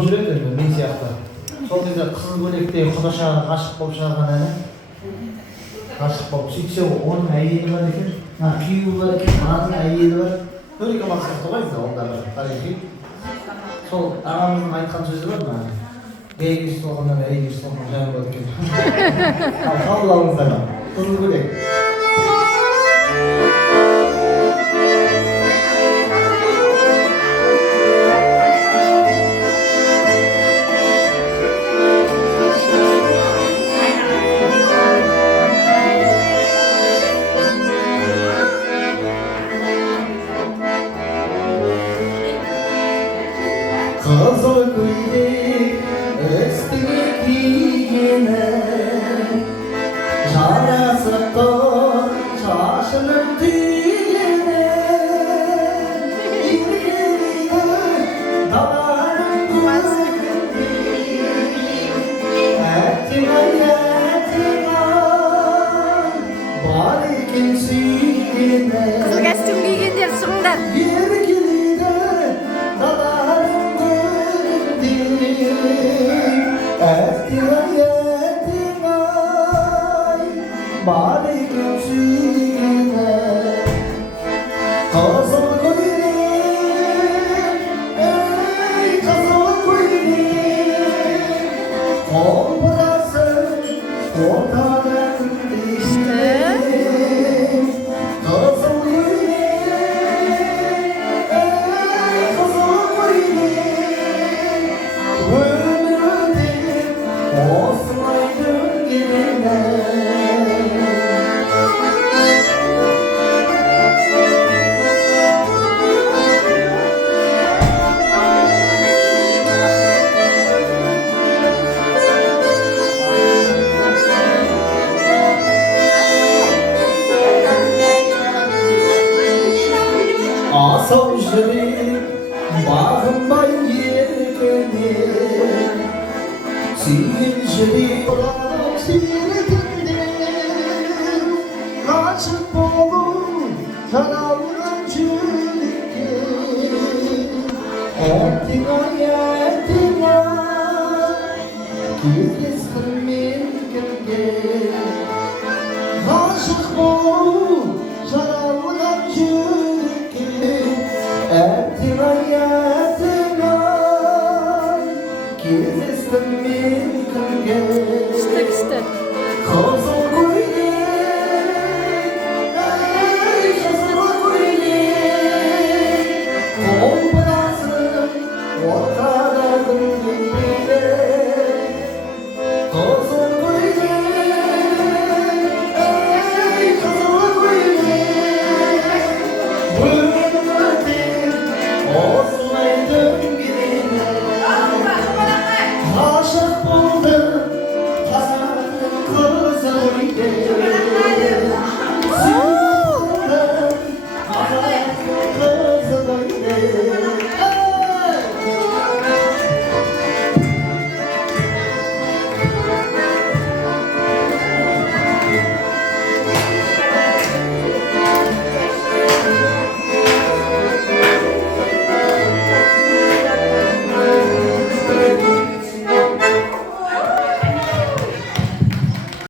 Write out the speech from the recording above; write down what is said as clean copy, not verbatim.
жүреді енді мен сияқты. Сол кезде қызыл көйлектегі құдашаға ғашық болып шығарған әні. Ғашық болып сөйтсе оның әйелі бар екен, күйеуі бар екен, ананың әйелі бар. Нұрика мақсатты ғой ол да бір тарихи. Сол ағамыздың айтқан сөзі бар ма? Бейгіз болғаннан әйгіз болған жан болады екен. Ал қабыл алыңыздар қызыл көйлек. Қызыл көйлек үстіңе кигені жарасып тұр шашының түйгені еркелейді даланың көзінде әттең-ай әттең-ай бар екен сүйгені Қызыл костюм кигендер шығыңдар. Бар екен сүйгені қызыл көйлек, ей қызыл көйлек, қолбырасы ортада күндей қызыл көйлек, ей қызыл көйлек, өмірде осылай дөңгелені асау жүрек бағынбай еркіне сүйген жүрек сүйретіңдер ғашық болу жаралған жүрекке әттең-ай әттең-ай кездестім мен кімге ғашық болу жаралған жүрекке әттең-ай әттең-ай кездестім мен кімге Күшті. қызыл